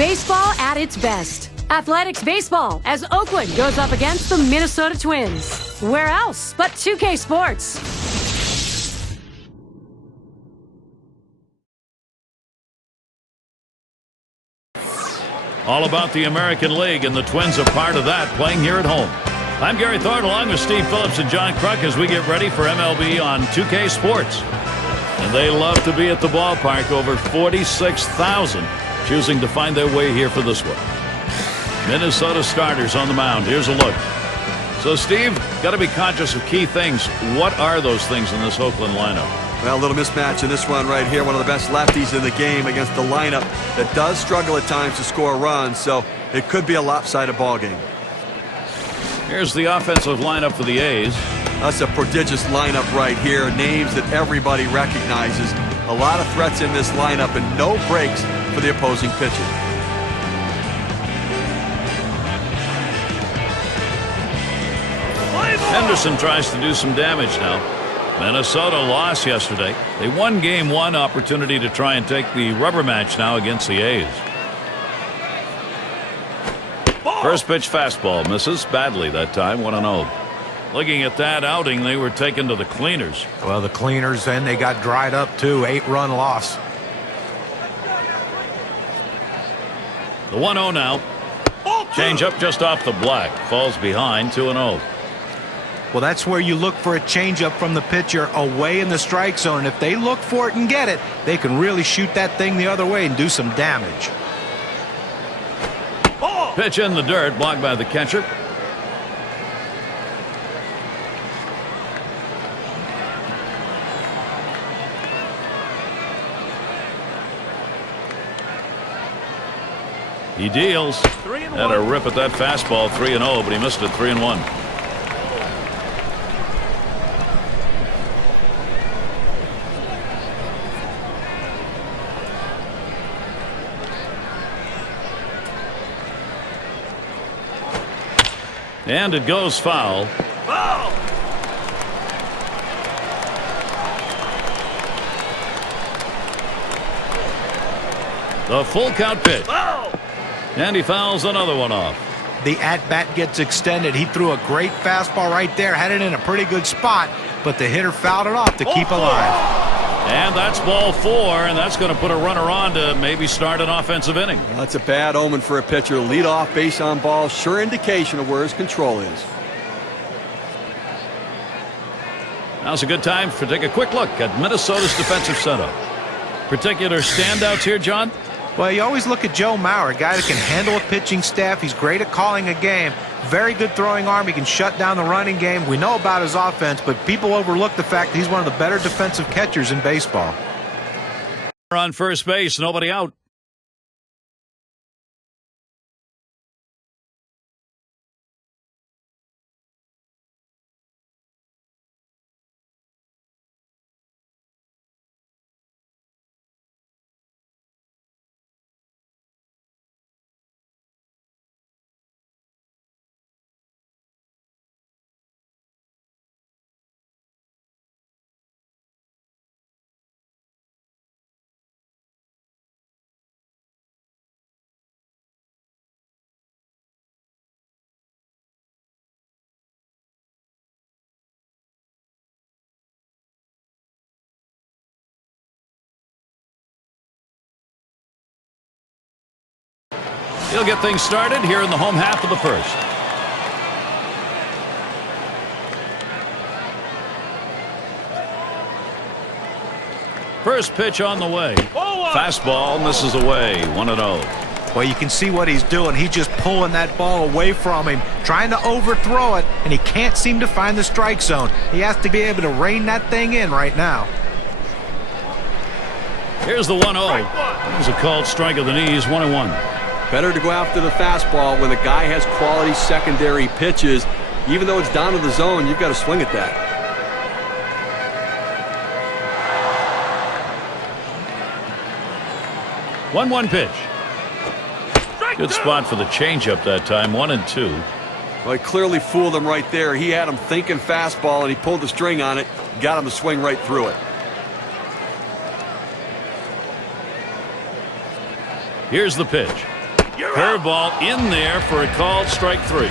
baseball at its best. Athletics baseball as Oakland goes up against the Minnesota Twins. Where else but 2K Sports? All about the American League, and the Twins are part of that, playing here at home. I'm Gary Thorne, along with Steve Phillips and John Kruk, as we get ready for MLB on 2K Sports. And they love to be at the ballpark. Over 46,000 choosing to find their way here for this one. Minnesota starters on the mound. Here's a look. So, Steve, got to be conscious of key things. What are those things in this Oakland lineup? Well, a little mismatch in this one right here. One of the best lefties in the game against the lineup that does struggle at times to score runs. So it could be a lopsided ball game. Here's the offensive lineup for the A's. That's a prodigious lineup right here. Names that everybody recognizes. A lot of threats in this lineup and no breaks for the opposing pitcher. Henderson tries to do some damage now. Minnesota lost yesterday. They won game one. Opportunity to try and take the rubber match now against the A's. First pitch fastball misses badly that time. 1-0. Looking at that outing, they were taken to the cleaners. Well, the cleaners, and they got dried up too. 8-run loss. The 1-0 now. Change up just off the black. Falls behind. 2-0. Well, that's where you look for a changeup from the pitcher away in the strike zone. And if they look for it and get it, they can really shoot that thing the other way and do some damage. Pitch in the dirt, blocked by the catcher. He deals. Had a rip at that fastball. 3-0, but he missed it. 3-1. And it goes foul. The full count pitch. And he fouls another one off. The at-bat gets extended. He threw a great fastball right there. Had it in a pretty good spot, but the hitter fouled it off to keep alive. And that's ball 4, and that's going to put a runner on to maybe start an offensive inning. Well, that's a bad omen for a pitcher. Lead off base on ball. Sure indication of where his control is. Now's a good time to take a quick look at Minnesota's defensive setup. Particular standouts here, John? Well, you always look at Joe Mauer, a guy that can handle a pitching staff. He's great at calling a game. Very good throwing arm. He can shut down the running game. We know about his offense, but people overlook the fact that he's one of the better defensive catchers in baseball. On first base, nobody out. He'll get things started here in the home half of the first. First pitch on the way. Fastball misses away. 1-0. Well, you can see what he's doing. He's just pulling that ball away from him, trying to overthrow it, and he can't seem to find the strike zone. He has to be able to rein that thing in right now. Here's the 1-0. There's a called strike of the knees. 1-1. Better to go after the fastball when the guy has quality secondary pitches. Even though it's down to the zone, you've got to swing at that. One pitch. Good spot for the changeup that time. 1-2. Well, he clearly fooled him right there. He had him thinking fastball, and he pulled the string on it, got him to swing right through it. Here's the pitch. Curveball in there for a called strike 3.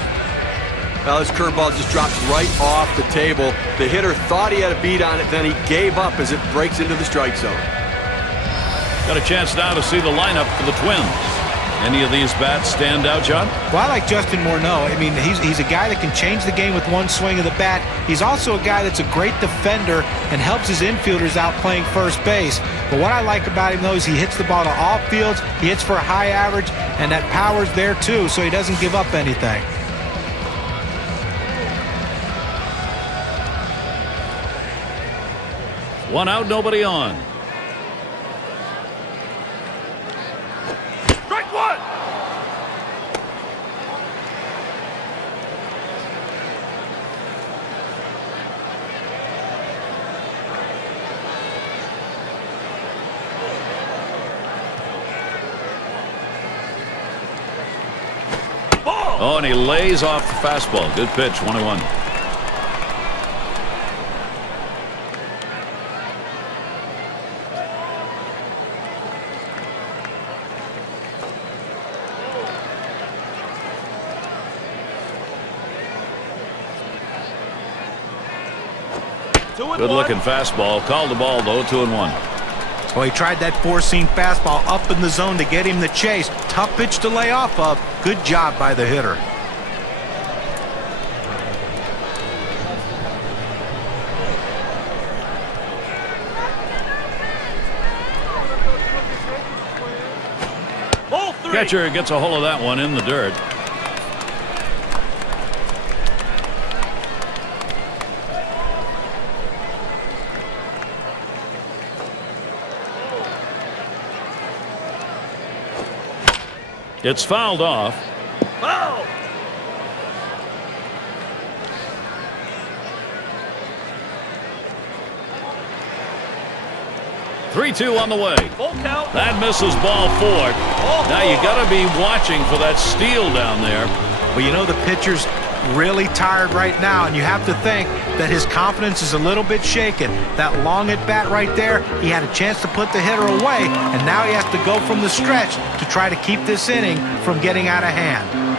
Well, this curveball just dropped right off the table. The hitter thought he had a beat on it, then he gave up as it breaks into the strike zone. Got a chance now to see the lineup for the Twins. Any of these bats stand out, John? Well, I like Justin Morneau. I mean, he's a guy that can change the game with one swing of the bat. He's also a guy that's a great defender and helps his infielders out playing first base. But what I like about him, though, is he hits the ball to all fields. He hits for a high average, and that power's there, too, so he doesn't give up anything. One out, nobody on. Strike one. Oh, and he lays off the fastball. Good pitch, 1-1. Good looking fastball. Called the ball though. 2-1. Well, he tried that four-seam fastball up in the zone to get him the chase. Tough pitch to lay off of. Good job by the hitter. Ball 3. Catcher gets a hold of that one in the dirt. It's fouled off. Foul. 3-2 on the way. Full count. That misses ball 4. Now you got to be watching for that steal down there. Well, you know the pitcher's really tired right now, and you have to think that his confidence is a little bit shaken. That long at bat right there, he had a chance to put the hitter away, and now he has to go from the stretch to try to keep this inning from getting out of hand.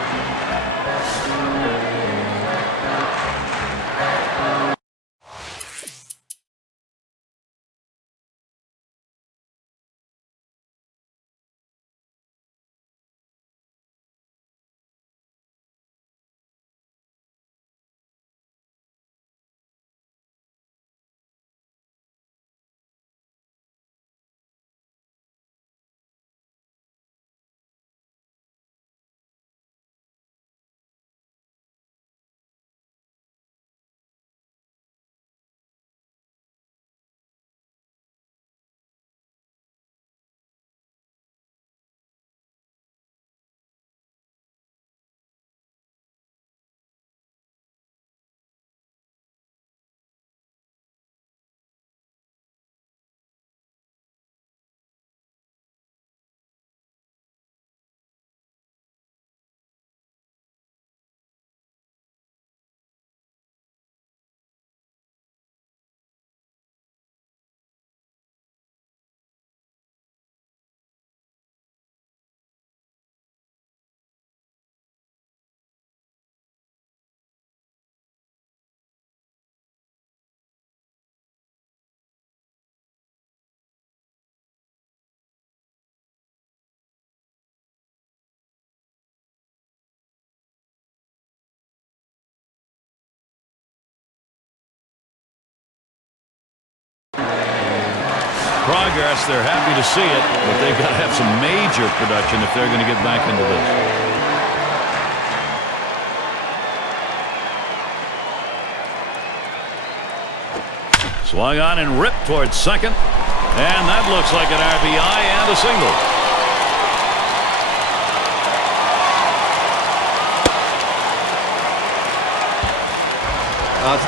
Progress, they're happy to see it, but they've got to have some major production if they're going to get back into this. Swung on and ripped towards second, and that looks like an RBI and a single.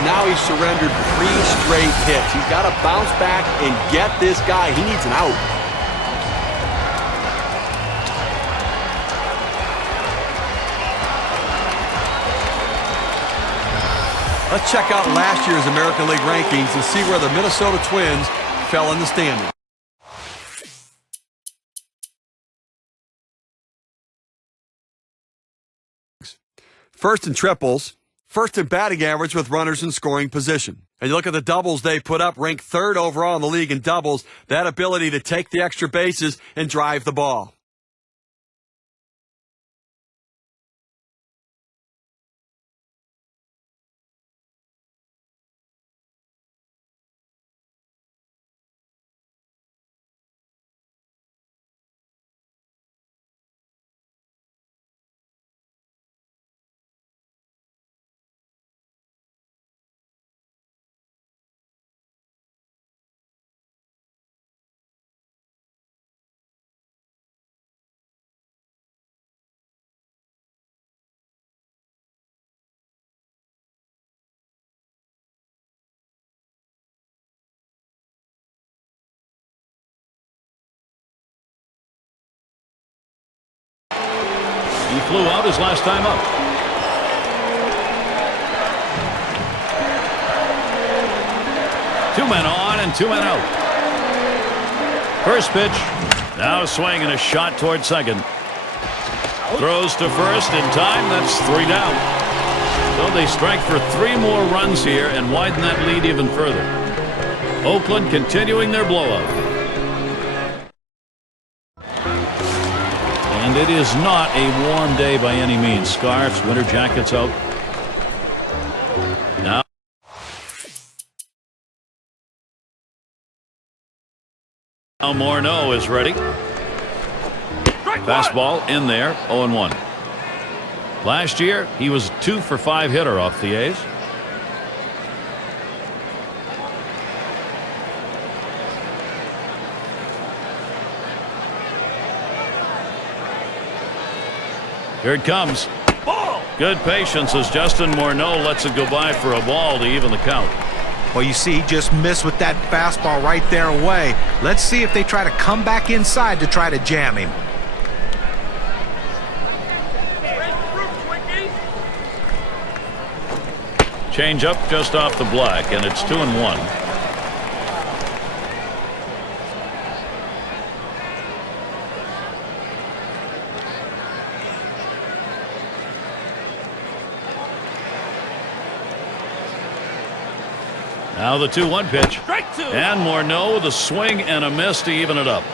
Now he's surrendered 3 straight hits. He's got to bounce back and get this guy. He needs an out. Let's check out last year's American League rankings and see where the Minnesota Twins fell in the standings. first in triples, first in batting average with runners in scoring position. And you look at the doubles they put up, ranked third overall in the league in doubles, that ability to take the extra bases and drive the ball. He flew out his last time up. Two men on and two men out. First pitch. Now a swing and a shot toward second. Throws to first in time. That's 3 down. So they strike for 3 more runs here and widen that lead even further. Oakland continuing their blowout. And it is not a warm day by any means. Scarves, winter jackets out. Now Morneau is ready. Fastball in there, 0-1. Last year, he was 2 for 5 hitter off the A's. Here it comes. Good patience as Justin Morneau lets it go by for a ball to even the count. Well, you see, he just missed with that fastball right there away. Let's see if they try to come back inside to try to jam him. Change up just off the black, and it's 2-1. Now the 2-1 pitch. And Morneau with a swing and a miss to even it up.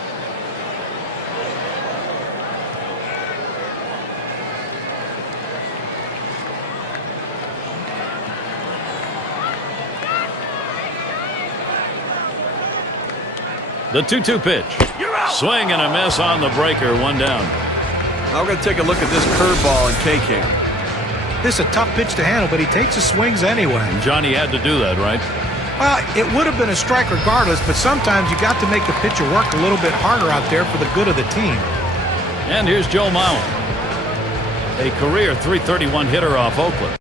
The 2-2 pitch. Swing and a miss on the breaker. 1 down. Now we're going to take a look at this curveball in K-Cam. This is a tough pitch to handle, but he takes his swings anyway. Johnny had to do that, right? Well, it would have been a strike regardless, but sometimes you got to make the pitcher work a little bit harder out there for the good of the team. And here's Joe Mauer, a career .331 hitter off Oakland.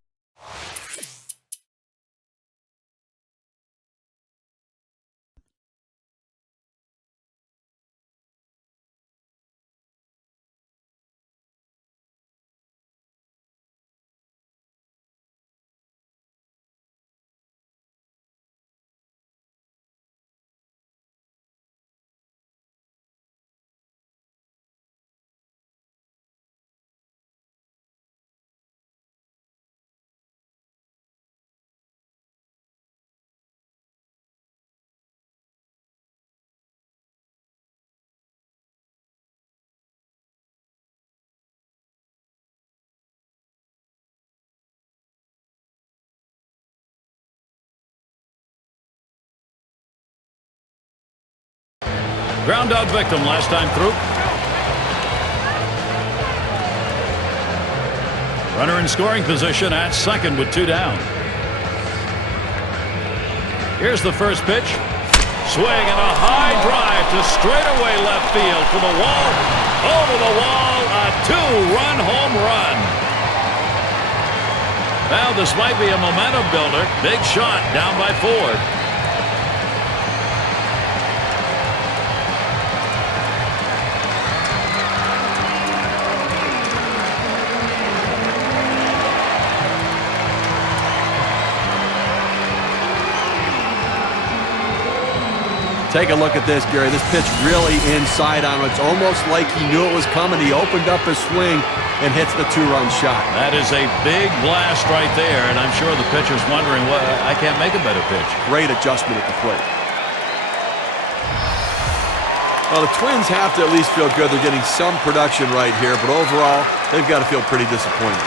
Ground out victim last time through. Runner in scoring position at second with 2 down. Here's the first pitch. Swing and a high drive to straightaway left field to the wall. Over the wall, a 2-run home run. Now this might be a momentum builder. Big shot down by Ford. Take a look at this, Gary. This pitch really inside on him. It's almost like he knew it was coming. He opened up his swing and hits the 2-run shot. That is a big blast right there, and I'm sure the pitcher's wondering, well, I can't make a better pitch. Great adjustment at the plate. Well, the Twins have to at least feel good. They're getting some production right here, but overall, they've got to feel pretty disappointed.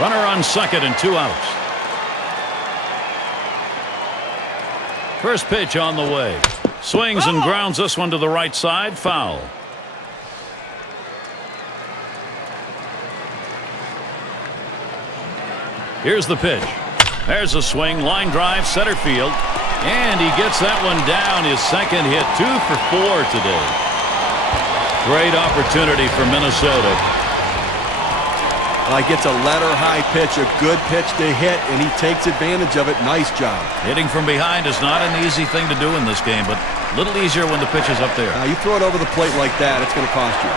Runner on second and 2 outs. First pitch on the way. Swings and grounds this one to the right side. Foul. Here's the pitch. There's a swing. Line drive. Center field. And he gets that one down. His second hit. 2 for 4 today. Great opportunity for Minnesota. Gets a letter high pitch, a good pitch to hit, and he takes advantage of it. Nice job. Hitting from behind is not an easy thing to do in this game, but a little easier when the pitch is up there. Now you throw it over the plate like that, it's going to cost you.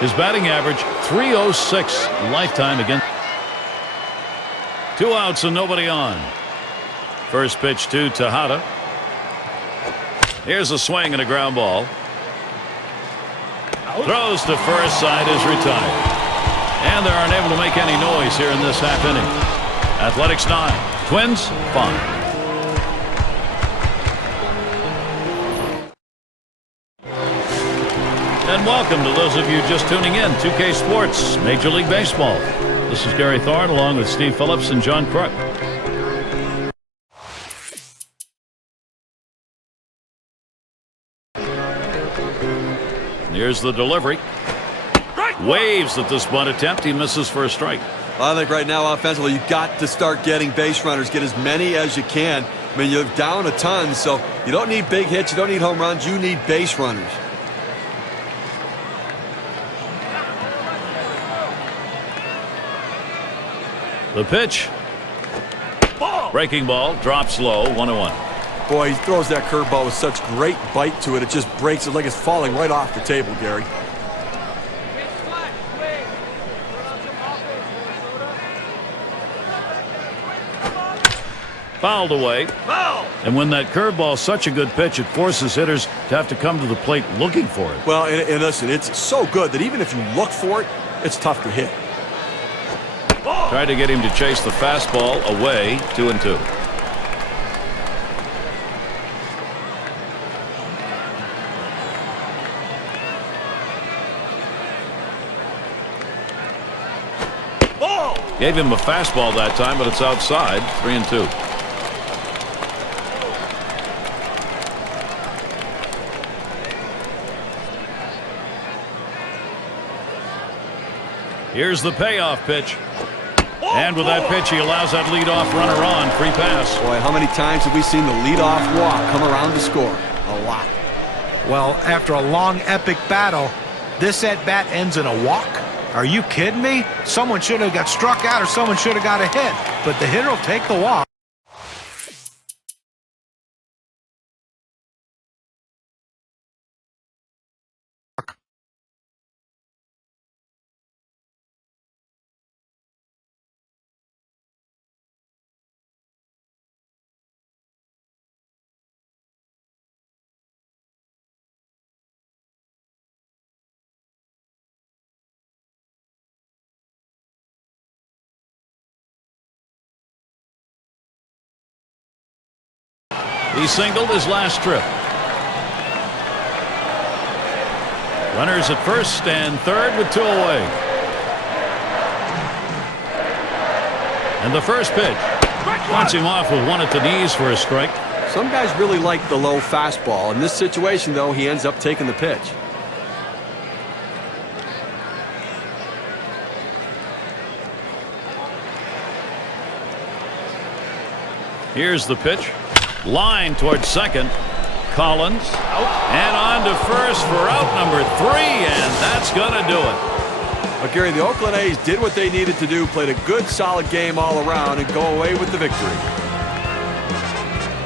His batting average, .306 lifetime against. 2 outs and nobody on. First pitch to Tejada. Here's a swing and a ground ball. Throws to first, side is retired. And they're unable to make any noise here in this half inning. Athletics 9, Twins 5. And welcome to those of you just tuning in. 2K Sports, Major League Baseball. This is Gary Thorne along with Steve Phillips and John Crook. Here's the delivery. Waves at this bunt attempt. He misses for a strike. I think right now offensively you've got to start getting base runners. Get as many as you can. I mean, you're down a ton, so you don't need big hits. You don't need home runs. You need base runners. The pitch. Breaking ball drops low, 1-1. Boy, he throws that curveball with such great bite to it. It just breaks it like it's falling right off the table, Gary. Fouled away. And when that curveball is such a good pitch, it forces hitters to have to come to the plate looking for it. Well, and listen, it's so good that even if you look for it, it's tough to hit. Tried to get him to chase the fastball away, 2-2. Gave him a fastball that time, but it's outside, 3-2. Here's the payoff pitch. And with that pitch, he allows that leadoff runner on. Free pass. Boy, how many times have we seen the leadoff walk come around to score? A lot. Well, after a long, epic battle, this at-bat ends in a walk? Are you kidding me? Someone should have got struck out or someone should have got a hit. But the hitter will take the walk. He singled his last trip. Runners at first and third with 2 away. And the first pitch wants him off with one at the knees for a strike. Some guys really like the low fastball. In this situation, though, he ends up taking the pitch. Here's the pitch. Line towards second. Collins and on to first for out number 3, and that's gonna do it. But Gary, the Oakland A's did what they needed to do, played a good solid game all around, and go away with the victory.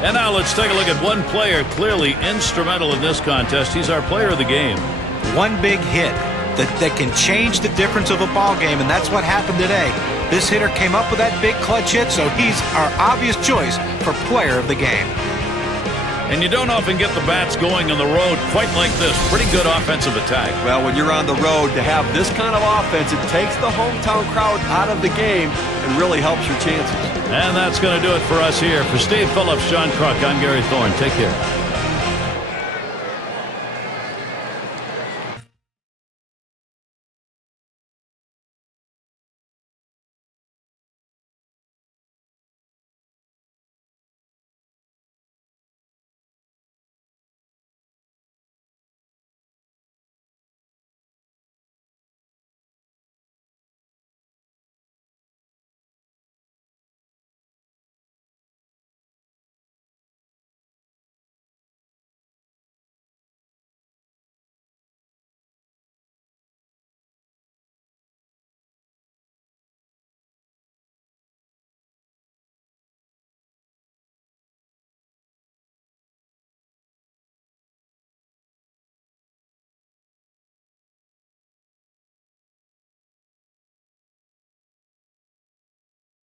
And now let's take a look at one player clearly instrumental in this contest. He's our player of the game. One big hit that can change the difference of a ball game, and that's what happened today. This hitter came up with that big clutch hit, so he's our obvious choice for player of the game. And you don't often get the bats going on the road quite like this. Pretty good offensive attack. Well, when you're on the road, to have this kind of offense, it takes the hometown crowd out of the game and really helps your chances. And that's going to do it for us here. For Steve Phillips, John Kruk, I'm Gary Thorne. Take care.